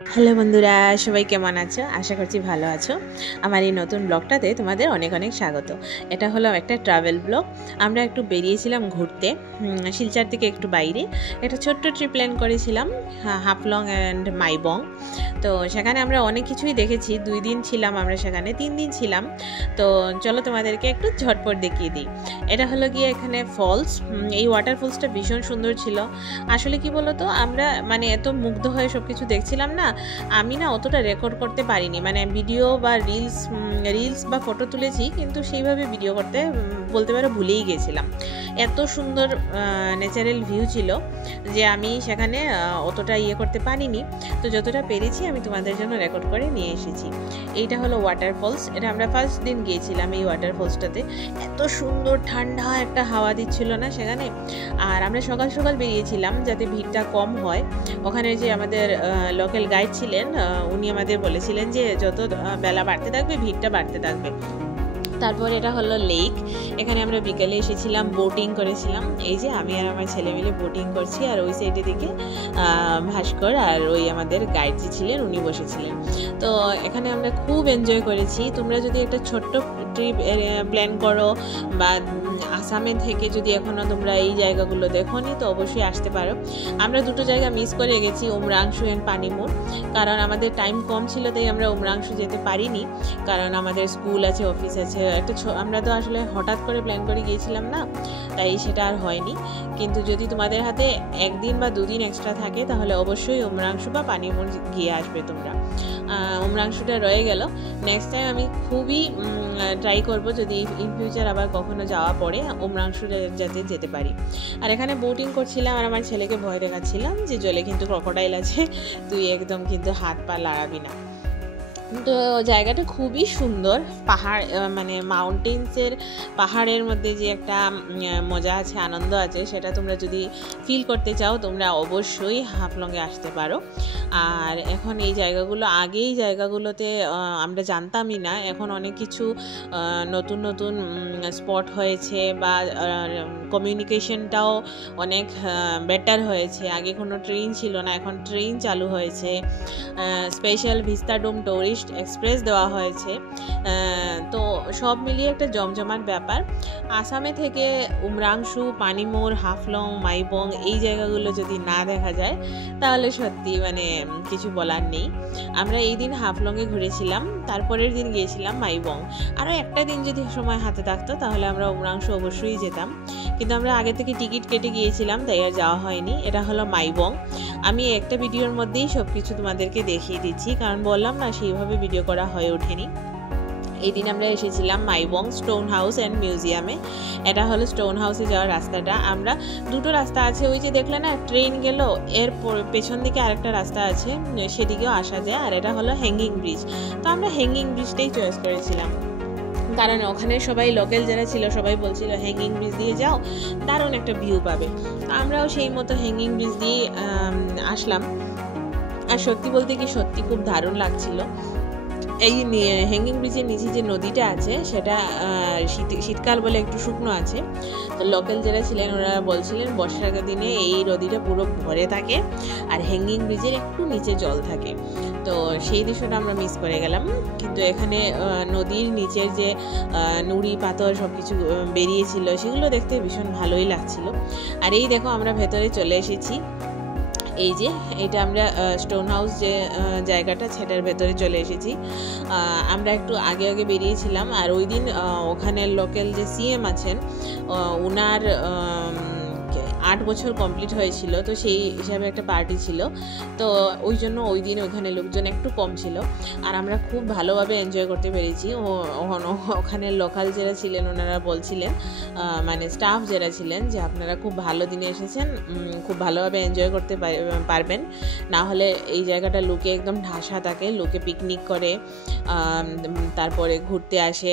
Hello বন্ধুরা, সবাই কেমন আছো? আশা করছি ভালো আছো। আমার এই নতুন ব্লগটাতে তোমাদের অনেক অনেক স্বাগত। এটা হলো একটা ট্রাভেল ব্লগ। আমরা একটু বেরিয়েছিলাম ঘুরতে, শিলচর থেকে একটু বাইরে। একটা ছোট্ট ট্রিপ প্ল্যান করেছিলাম, হাফলং অ্যান্ড মাইবং। তো সেখানে আমরা অনেক কিছুই দেখেছি। 2 দিন ছিলাম আমরা সেখানে, 3 দিন ছিলাম। তো চলো তোমাদেরকে একটু ঝটপট দেখিয়ে দিই। এটা হলো গিয়ে এখানে ফলস। এই ওয়াটার ফলসটা ভীষণ সুন্দর ছিল। আসলে কি বলতো, আমরা মানে এত মুগ্ধ হয়ে সব কিছু দেখছিলাম না, আমি না অতটা রেকর্ড করতে পারিনি। মানে ভিডিও বা রিলস বা ফটো তুলেছি, কিন্তু সেইভাবে ভিডিও করতে বলতে পারো ভুলেই গেছিলাম। এত সুন্দর ন্যাচারাল ভিউ ছিল যে আমি সেখানে অতটা করতে পারিনি। তো যতটা পেরেছি আমি তোমাদের জন্য রেকর্ড করে নিয়ে এসেছি। এইটা হলো ওয়াটার ফলস। এটা আমরা ফার্স্ট দিন গিয়েছিলাম এই ওয়াটার ফলসটাতে। এত সুন্দর ঠান্ডা একটা হাওয়া দিচ্ছিল না সেখানে। আর আমরা সকাল সকাল বেরিয়েছিলাম যাতে ভিড়টা কম হয়। ওখানে যে আমাদের লোকাল গাইড ছিলেন, উনি আমাদের বলেছিলেন যে যত বেলা বাড়তে থাকবে ভিড়টা বাড়তে থাকবে। তারপর এটা হলো লেক। এখানে আমরা বিকেলে এসেছিলাম, বোটিং করেছিলাম। এই যে আমি আর আমার ছেলে মিলে বোটিং করছি, আর ওই সাইডে দিকে ভাস্কর আর ওই আমাদের গাইড যে ছিলেন উনি বসেছিলেন। তো এখানে আমরা খুব এনজয় করেছি। তোমরা যদি একটা ছোট্ট ট্রিপ প্ল্যান করো বা আসামে থেকে যদি এখনও তোমরা এই জায়গাগুলো দেখোনি, তো অবশ্যই আসতে পারো। আমরা দুটো জায়গা মিস করে গেছি, উমরাংশু অ্যান্ড পানিমুর। কারণ আমাদের টাইম কম ছিল, তাই আমরা উমরাংশু যেতে পারিনি। কারণ আমাদের স্কুল আছে, অফিস আছে। আমরা তো আসলে হঠাৎ করে প্ল্যান করে গিয়েছিলাম না, তাই সেটা আর হয়নি। কিন্তু যদি তোমাদের হাতে 1 দিন বা 2 দিন এক্সট্রা থাকে, তাহলে অবশ্যই উমরাংশু বা পানিমুর গিয়ে আসবে তোমরা। উমরাংশুটা রয়ে গেল। নেক্সট টাইম আমি খুবই ট্রাই করব, যদি ইন ফিউচার আবার কখনো যাওয়া পড়ে, উমরাংশু যাতে যেতে পারি। আর এখানে বোটিং করছিলাম, আর আমার ছেলেকে ভয় দেখাচ্ছিলাম যে জলে কিন্তু ক্রোকোডাইল আছে, তুই একদম কিন্তু হাত পা লাড়াবি না। তো জায়গাটা খুবই সুন্দর। পাহাড়, মানে মাউন্টেন্সের পাহাড়ের মধ্যে যে একটা মজা আছে, আনন্দ আছে, সেটা তোমরা যদি ফিল করতে চাও, তোমরা অবশ্যই হাফলংয়ে আসতে পারো। আর এখন এই জায়গাগুলো, আগে এই জায়গাগুলোতে আমরা জানতামই না। এখন অনেক কিছু নতুন নতুন স্পট হয়েছে, বা কমিউনিকেশনটাও অনেক বেটার হয়েছে। আগে কোনো ট্রেন ছিল না, এখন ট্রেন চালু হয়েছে। স্পেশাল ভিস্তাডোম টুরিস্ট এক্সপ্রেস দেওয়া হয়েছে। তো সব মিলিয়ে একটা জমজমাট ব্যাপার। আসামে থেকে উমরাংশু, পানিমুর, হাফলং, মাইবং এই জায়গাগুলো যদি না দেখা যায়, তাহলে সত্যি মানে কিছু বলার নেই। আমরা এই দিন হাফলংয়ে ঘুরেছিলাম, তারপরের দিন গিয়েছিলাম মাইবং। আরও একটা দিন যদি সময় হাতে থাকতো, তাহলে আমরা উমরাংশু অবশ্যই যেতাম। কিন্তু আমরা আগে থেকে টিকিট কেটে গিয়েছিলাম, তাই আর যাওয়া হয়নি। এটা হলো মাইবং। আমি একটা ভিডিওর মধ্যেই সব কিছু তোমাদেরকে দেখিয়ে দিচ্ছি, কারণ বললাম না সেইভাবে ভিডিও করা হয়ে ওঠেনি। এই দিন আমরা এসেছিলাম মাইবং স্টোন হাউস অ্যান্ড মিউজিয়ামে। এটা হলো স্টোন হাউসে যাওয়ার রাস্তাটা। আমরা দুটো রাস্তা আছে, ওই যে দেখলে না ট্রেন গেল, এর পেছন দিকে আরেকটা রাস্তা আছে, সেদিকেও আসা যায়। আর এটা হলো হ্যাঙ্গিং ব্রিজ। তো আমরা হ্যাঙ্গিং ব্রিজটাই চয়েস করেছিলাম, কারণ ওখানে সবাই লোকাল যারা ছিল সবাই বলছিল হ্যাঙ্গিং ব্রিজ দিয়ে যাও, দারুণ একটা ভিউ পাবে। তো আমরাও সেই মতো হ্যাঙ্গিং ব্রিজ দিয়ে আসলাম। আর সত্যি বলতে কি, সত্যি খুব দারুণ লাগছিল। এই হ্যাঙ্গিং ব্রিজের নিচে যে নদীটা আছে, সেটা শীতকাল বলে একটু শুকনো আছে। তো লোকাল যারা ছিলেন ওনারা বলছিলেন বর্ষার দিনে এই নদীটা পুরো ভরে থাকে, আর হ্যাঙ্গিং ব্রিজের একটু নিচে জল থাকে। তো সেই দৃশ্যটা আমরা মিস করে গেলাম। কিন্তু এখানে নদীর নিচের যে নুড়ি পাথর সব কিছু বেরিয়েছিল, সেগুলো দেখতে ভীষণ ভালোই লাগছিল। আর এই দেখো আমরা ভেতরে চলে এসেছি। এই যে এটা আমরা স্টোন হাউস যে জায়গাটা, সেটার ভেতরে চলে এসেছি। আমরা একটু আগে আগে বেরিয়েছিলাম। আর ওই দিন ওখানের লোকাল যে সিএম আছেন, ওনার 8 বছর কমপ্লিট হয়েছিল, তো সেই হিসাবে একটা পার্টি ছিল। তো ওই জন্য ওই দিন ওইখানে লোকজন একটু কম ছিল, আর আমরা খুব ভালোভাবে এনজয় করতে পেরেছি। ওখানে লোকাল যারা ছিলেন ওনারা বলছিলেন, মানে স্টাফ যারা ছিলেন, যে আপনারা খুব ভালো দিনে এসেছেন, খুব ভালোভাবে এনজয় করতে পারবেন। না হলে এই জায়গাটা লোকে একদম ঠাসা থাকে, লোকে পিকনিক করে, তারপরে ঘুরতে আসে,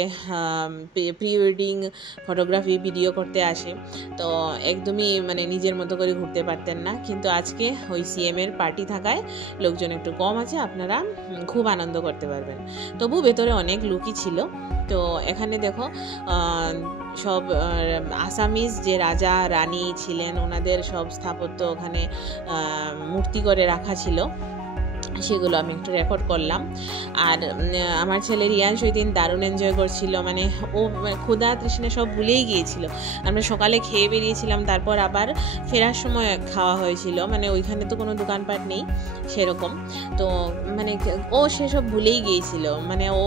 প্রি ওয়েডিং ফটোগ্রাফি ভিডিও করতে আসে। তো একদমই মানে নিজের মতো করে ঘুরতে পারতেন না। কিন্তু আজকে ওই সিএমের পার্টি থাকায় লোকজন একটু কম আছে, আপনারা খুব আনন্দ করতে পারবেন। তবু ভেতরে অনেক লোকই ছিল। তো এখানে দেখো সব আসামিজ যে রাজা রানী ছিলেন, ওনাদের সব স্থাপত্য ওখানে মূর্তি করে রাখা ছিল। সেগুলো আমি একটু রেকর্ড করলাম। আর আমার ছেলে রিয়াংশ ওই দিন দারুণ এনজয় করছিল, মানে ও ক্ষুধা তৃষ্ণা সব ভুলেই গিয়েছিল। আমরা সকালে খেয়ে বেরিয়েছিলাম, তারপর আবার ফেরার সময় খাওয়া হয়েছিল, মানে ওইখানে তো কোনো দোকানপাট নেই সেরকম, তো মানে ও সেসব ভুলেই গিয়েছিল, মানে ও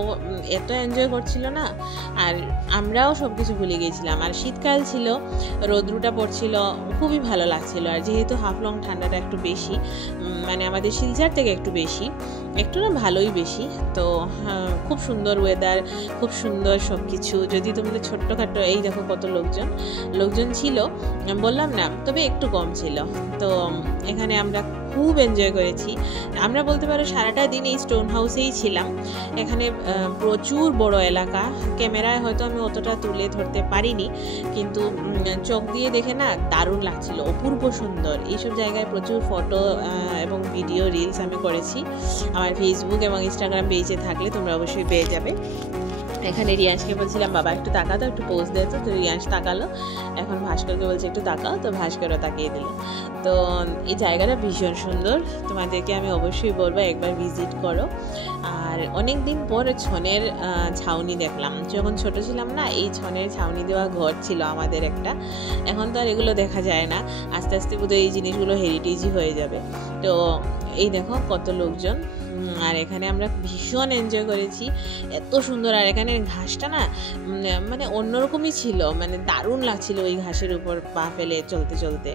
এত এনজয় করছিল না, আর আমরাও সব কিছু ভুলে গিয়েছিলাম। আর শীতকাল ছিল, রোদ্রুটা পড়ছিল, খুবই ভালো লাগছিল। আর যেহেতু হাফলং ঠান্ডাটা একটু বেশি, মানে আমাদের শিলচর থেকে একটু বেশি, একটু না ভালোই বেশি, তো খুব সুন্দর ওয়েদার, খুব সুন্দর সব কিছু। যদি তোমরা ছোট্টখাটো, এই দেখো কত লোকজন ছিল, বললাম না, তবে একটু কম ছিল। তো এখানে আমরা খুব এনজয় করেছি। আমরা বলতে পারো সারাটা দিন এই স্টোন হাউসেই ছিলাম। এখানে প্রচুর বড় এলাকা, ক্যামেরায় হয়তো আমি অতটা তুলে ধরতে পারিনি, কিন্তু চোখ দিয়ে দেখে না দারুণ লাগছিল, অপূর্ব সুন্দর। এইসব জায়গায় প্রচুর ফটো এবং ভিডিও রিলস আমি করেছি, আমার ফেসবুক এবং ইনস্টাগ্রাম পেজে থাকলে তোমরা অবশ্যই পেয়ে যাবে। এখানে রিয়াংশকে বলছিলাম বাবা একটু তাকাতো, একটু পোজ দে, তো রিয়াংশ তাকালো। এখন ভাস্করকে বলছে একটু তাকাও, তো ভাস্করও তাকিয়ে দিল। তো এই জায়গাটা ভীষণ সুন্দর, তোমাদেরকে আমি অবশ্যই বলবো একবার ভিজিট করো। আর অনেক দিন পর ছনের ছাউনি দেখলাম। যখন ছোট ছিলাম না, এই ছনের ছাউনি দেওয়া ঘর ছিল আমাদের একটা, এখন তো আর এগুলো দেখা যায় না, আস্তে আস্তে বোধহয় এই জিনিসগুলো হেরিটেজই হয়ে যাবে। তো এই দেখো কত লোকজন, আর এখানে আমরা ভীষণ এনজয় করেছি, এত সুন্দর। আর এখানে ঘাসটা না মানে অন্যরকমই ছিল, মানে দারুণ লাগছিল ওই ঘাসের উপর পা ফেলে চলতে চলতে।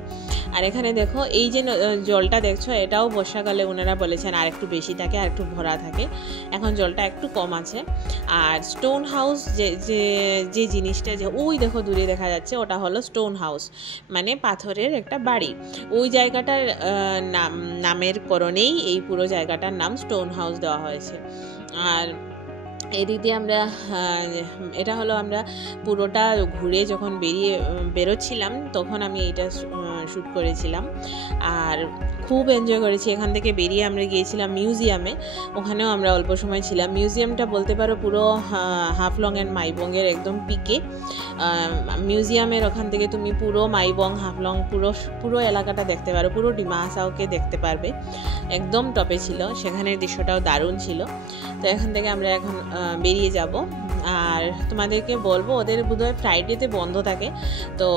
আর এখানে দেখো এই যে জলটা দেখছো, এটাও বর্ষাকালে ওনারা বলেছেন আর একটু বেশি থাকে, আর একটু ভরা থাকে, এখন জলটা একটু কম আছে। আর স্টোন হাউস যে জিনিসটা, যে ওই দেখো দূরে দেখা যাচ্ছে, ওটা হলো স্টোন হাউস, মানে পাথরের একটা বাড়ি। ওই জায়গাটার নামের কারণেই এই পুরো জায়গাটার নাম স্টোন হাউস দেওয়া হয়েছে। আর এদিক দিয়ে আমরা, এটা হলো আমরা পুরোটা ঘুরে যখন বেরোচ্ছিলাম, তখন আমি এইটা শ্যুট করেছিলাম। আর খুব এনজয় করেছি। এখান থেকে বেরিয়ে আমরা গিয়েছিলাম মিউজিয়ামে, ওখানেও আমরা অল্প সময় ছিলাম। মিউজিয়ামটা বলতে পারো পুরো হাফলং অ্যান্ড মাইবংয়ের একদম পিকে। মিউজিয়ামের ওখান থেকে তুমি পুরো মাইবং, হাফলং পুরো এলাকাটা দেখতে পারো, পুরো ডিমা হাসাওকে দেখতে পারবে, একদম টপে ছিল। সেখানের দৃশ্যটাও দারুণ ছিল। তো এখান থেকে আমরা এখন বেরিয়ে যাব। আর তোমাদেরকে বলবো, ওদের বোধহয় ফ্রাইডেতে বন্ধ থাকে, তো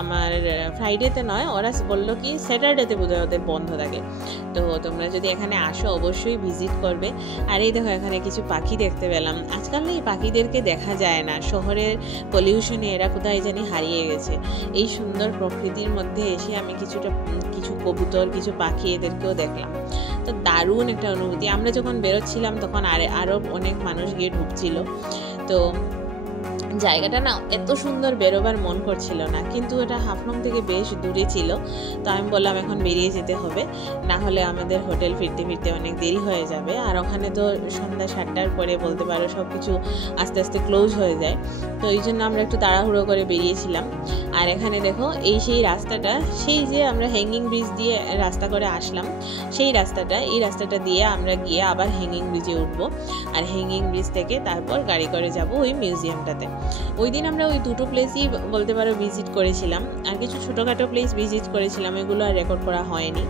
আমার ফ্রাইডেতে নয়, ওরা বললো কি স্যাটারডেতে বোধহয় ওদের বন্ধ থাকে। তো তোমরা যদি এখানে আসো অবশ্যই ভিজিট করবে। আর এই দেখো এখানে কিছু পাখি দেখতে পেলাম। আজকাল এই পাখিদেরকে দেখা যায় না, শহরের পলিউশনে এরা কোথায় জানি হারিয়ে গেছে। এই সুন্দর প্রকৃতির মধ্যে এসে আমি কিছু কবুতর, কিছু পাখি, এদেরকেও দেখলাম। তো দারুণ একটা অনুভূতি। আমরা যখন বেরোচ্ছিলাম তখন আরও অনেক মানুষ গিয়ে ঢুকছিল। তো জায়গাটা না এত সুন্দর, বেরোবার মন করছিল না, কিন্তু এটা হাফলং থেকে বেশ দূরে ছিল। তো আমি বললাম এখন বেরিয়ে যেতে হবে, না হলে আমাদের হোটেল ফিরতে ফিরতে অনেক দেরি হয়ে যাবে। আর ওখানে তো সন্ধ্যা 7টার পরে বলতে পারো সব কিছু আস্তে আস্তে ক্লোজ হয়ে যায়। তো এই জন্য আমরা একটু তাড়াহুড়ো করে বেরিয়েছিলাম। আর এখানে দেখো সেই রাস্তাটা, সেই যে আমরা হ্যাঙ্গিং ব্রিজ দিয়ে রাস্তা করে আসলাম, সেই এই রাস্তাটা দিয়ে আমরা গিয়ে আবার হ্যাঙ্গিং ব্রিজে উঠবো। আর হ্যাঙ্গিং ব্রিজ থেকে তারপর গাড়ি করে যাব ওই মিউজিয়ামটাতে। ওই দিন আমরা ওই দুটো প্লেসই বলতে পারো ভিজিট করেছিলাম, আর কিছু ছোটোখাটো প্লেস ভিজিট করেছিলাম, এগুলো আর রেকর্ড করা হয়নি।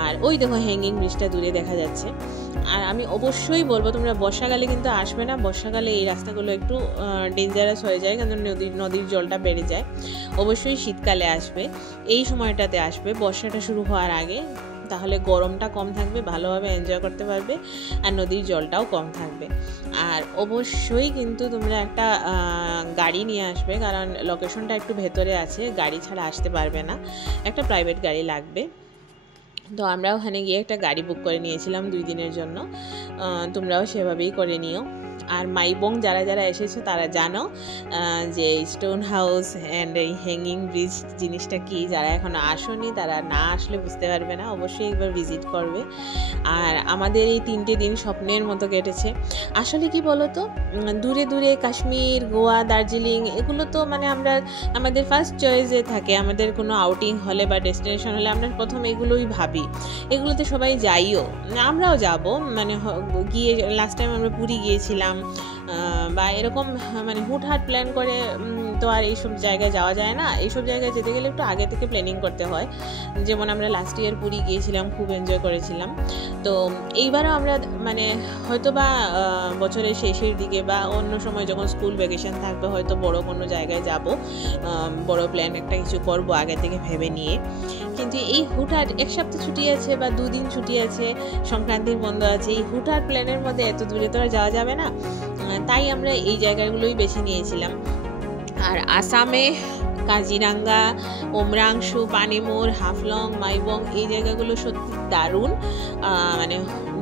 আর ওই দেখো হ্যাঙ্গিং ব্রিজটা দূরে দেখা যাচ্ছে। আর আমি অবশ্যই বলবো তোমরা বর্ষাকালে কিন্তু আসবে না, বর্ষাকালে এই রাস্তাগুলো একটু ডেঞ্জারাস হয়ে যায়, কারণ নদীর জলটা বেড়ে যায়। অবশ্যই শীতকালে আসবে, এই সময়টাতে আসবে, বর্ষাটা শুরু হওয়ার আগে, তাহলে গরমটা কম থাকবে, ভালোভাবে এনজয় করতে পারবে, আর নদীর জলটাও কম থাকবে। আর অবশ্যই কিন্তু তোমরা একটা গাড়ি নিয়ে আসবে, কারণ লোকেশনটা একটু ভেতরে আছে, গাড়ি ছাড়া আসতে পারবে না, একটা প্রাইভেট গাড়ি লাগবে। তো আমরা ওখানে গিয়ে একটা গাড়ি বুক করে নিয়েছিলাম 2 দিনের জন্য, তোমরাও সেভাবেই করে নিও। আর মাইবং যারা এসেছো তারা জানো যে স্টোন হাউস অ্যান্ড এই হ্যাঙ্গিং ব্রিজ জিনিসটা কি। যারা এখনও আসোনি তারা না আসলে বুঝতে পারবে না, অবশ্যই একবার ভিজিট করবে। আর আমাদের এই 3টে দিন স্বপ্নের মতো কেটেছে। আসলে কি বলো তো, দূরে দূরে কাশ্মীর, গোয়া, দার্জিলিং, এগুলো তো মানে আমাদের ফার্স্ট চয়েসে থাকে। আমাদের কোনো আউটিং হলে বা ডেস্টিনেশন হলে আমরা প্রথম এগুলোই ভাবি, এগুলোতে সবাই যাইও, আমরাও যাব। মানে গিয়ে লাস্ট টাইম আমরা পুরী গিয়েছিলাম, বা এরকম মানে হুটহাট প্ল্যান করে তো আর এইসব জায়গায় যাওয়া যায় না। এইসব জায়গায় যেতে গেলে একটু আগে থেকে প্ল্যানিং করতে হয়। যেমন আমরা লাস্ট ইয়ার পুরী গিয়েছিলাম, খুব এনজয় করেছিলাম। তো এইবারও আমরা মানে হয়তো বা বছরের শেষের দিকে বা অন্য সময় যখন স্কুল ভ্যাকেশন থাকবে হয়তো বড় কোনো জায়গায় যাব, বড় প্ল্যান একটা কিছু করব আগে থেকে ভেবে নিয়ে। কিন্তু এই হুটহাট এক সপ্তাহ ছুটি আছে বা 2 দিন ছুটি আছে, সংক্রান্তির বন্ধ আছে, এই হুটহাট প্ল্যানের মধ্যে এত দূরে তো আর যাওয়া যাবে না। তাই আমরা এই জায়গাগুলোই বেছে নিয়েছিলাম। আর আসামে কাজিরাঙ্গা, উমরাংশু, পানিমুর, হাফলং, মাইবং এই জায়গাগুলো সত্যি দারুণ। মানে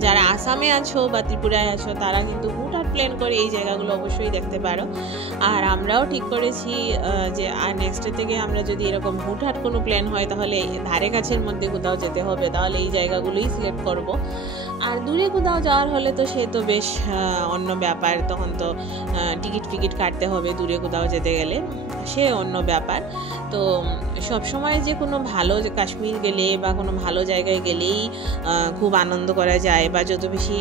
যারা আসামে আছো বা ত্রিপুরায় আছো তারা কিন্তু হুটহাট প্ল্যান করে এই জায়গাগুলো অবশ্যই দেখতে পারো। আর আমরাও ঠিক করেছি যে আর নেক্সট থেকে আমরা যদি এরকম হুটহাট কোনো প্ল্যান হয় তাহলে ধারে কাছের মধ্যে কোথাও যেতে হবে, তাহলে এই জায়গাগুলোই সিলেক্ট করব। আর দূরে কোথাও যাওয়ার হলে তো সে তো বেশ অন্য ব্যাপার, তখন তো টিকিট কাটতে হবে দূরে কোথাও যেতে গেলে, সে অন্য ব্যাপার। তো সবসময় যে কোনো ভালো যে কাশ্মীর গেলে বা কোনো ভালো জায়গায় গেলেই খুব আনন্দ করা যায় বা যত বেশি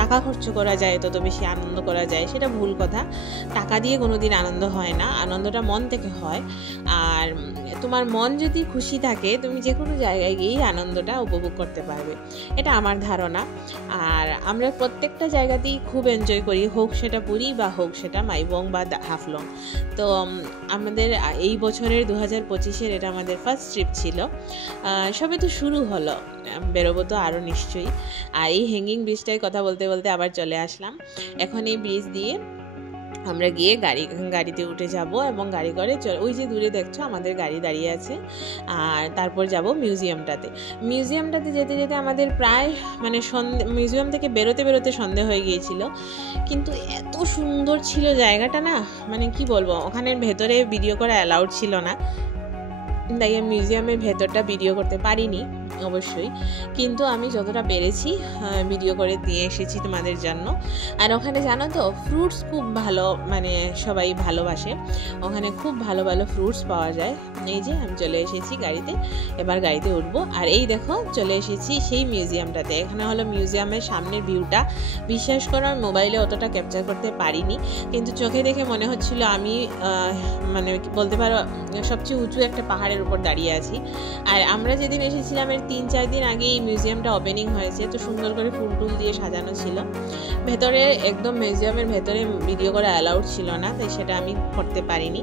টাকা খরচ করা যায় তত বেশি আনন্দ করা যায়, সেটা ভুল কথা। টাকা দিয়ে কোনো দিন আনন্দ হয় না, আনন্দটা মন থেকে হয়। আর তোমার মন যদি খুশি থাকে তুমি যে কোনো জায়গায় গিয়েই আনন্দটা উপভোগ করতে পারবে, এটা আমার ধারণা। আর আমরা প্রত্যেকটা জায়গাতেই খুব এনজয় করি, হোক সেটা পুরী বা হোক সেটা মাইবং বা হাফলং। তো আমাদের এই বছরের 2025-এর এটা আমাদের ফার্স্ট ট্রিপ ছিল। সবে তো শুরু হলো, বেরোবো তো আরও নিশ্চয়ই। আর এই হ্যাঙ্গিং ব্রিজটায় কথা বলতে বলতে আবার চলে আসলাম। এখন এই ব্রিজ দিয়ে আমরা গিয়ে গাড়িতে উঠে যাব এবং গাড়ি করে ওই যে দূরে দেখছো আমাদের গাড়ি দাঁড়িয়ে আছে। আর তারপর যাব মিউজিয়ামটাতে যেতে যেতে আমাদের প্রায় মানে মিউজিয়াম থেকে বেরোতে সন্ধে হয়ে গিয়েছিল। কিন্তু এত সুন্দর ছিল জায়গাটা না, মানে কি বলবো, ওখানের ভেতরে ভিডিও করা অ্যালাউড ছিল না, তাই আমি মিউজিয়ামের ভেতরটা ভিডিও করতে পারিনি অবশ্যই। কিন্তু আমি যতটা পেরেছি ভিডিও করে দিয়ে এসেছি তোমাদের জন্য। আর ওখানে জানো তো ফ্রুটস খুব ভালো, মানে সবাই ভালোবাসে, ওখানে খুব ভালো ভালো ফ্রুটস পাওয়া যায়। এই যে আমি চলে এসেছি গাড়িতে, এবার গাড়িতে উঠবো। আর এই দেখো চলে এসেছি সেই মিউজিয়ামটাতে। এখানে হলো মিউজিয়ামের সামনের ভিউটা, বিশ্বাস করো আমি মোবাইলে অতটা ক্যাপচার করতে পারিনি, কিন্তু চোখে দেখে মনে হচ্ছিল আমি মানে বলতে পারো সবচেয়ে উঁচু একটা পাহাড়ের উপর দাঁড়িয়ে আছি। আর আমরা যেদিন এসেছিলাম এর 3-4 দিন আগে এই মিউজিয়ামটা ওপেনিং হয়েছে, তো সুন্দর করে ফুল টুল দিয়ে সাজানো ছিল। ভেতরে একদম মিউজিয়ামের ভেতরে ভিডিও করা অ্যালাউড ছিল না, তাই সেটা আমি করতে পারিনি।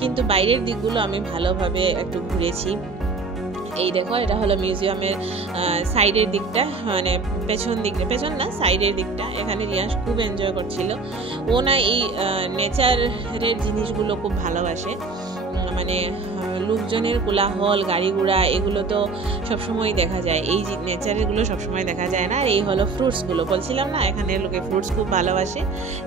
কিন্তু বাইরের দিকগুলো আমি ভালোভাবে একটু ঘুরেছি। এই দেখো এটা হলো মিউজিয়ামের সাইডের দিকটা, মানে পেছন না সাইডের দিকটা। এখানে রিয়াস খুব এনজয় করছিল, ও না এই নেচারের জিনিসগুলো খুব ভালোবাসে। মানে লোকজনের কোলাহল, গাড়ি ঘোড়া এগুলো তো সবসময় দেখা যায়, এই নেচারগুলো সবসময় দেখা যায় না। আর এই হলো ফ্রুটসগুলো, বলছিলাম না এখানে লোকে ফ্রুটস খুব ভালোবাসে।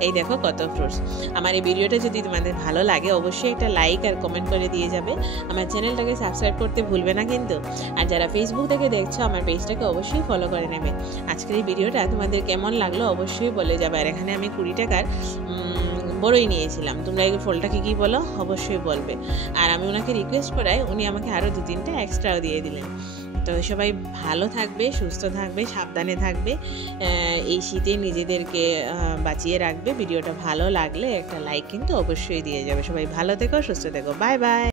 এই দেখো কত ফ্রুটস। আমার এই ভিডিওটা যদি তোমাদের ভালো লাগে অবশ্যই একটা লাইক আর কমেন্ট করে দিয়ে যাবে। আমার চ্যানেলটাকে সাবস্ক্রাইব করতে ভুলবে না কিন্তু। আর যারা ফেসবুক থেকে দেখছো আমার পেজটাকে অবশ্যই ফলো করে নেবে। আজকের এই ভিডিওটা তোমাদের কেমন লাগলো অবশ্যই বলে যাবে। আর এখানে আমি 20 টাকার বড়ই নিয়েছিলাম, তোমরা এই ফলটাকে কি বলো অবশ্যই বলবে। আর আমি ওনাকে রিকোয়েস্ট করাই, উনি আমাকে আরও 2-3টা এক্সট্রাও দিয়ে দিলেন। তো সবাই ভালো থাকবে, সুস্থ থাকবে, সাবধানে থাকবে, এই শীতে নিজেদেরকে বাঁচিয়ে রাখবে। ভিডিওটা ভালো লাগলে একটা লাইক কিন্তু অবশ্যই দিয়ে যাবে। সবাই ভালো থেকো, সুস্থ থেকো, বাই বাই।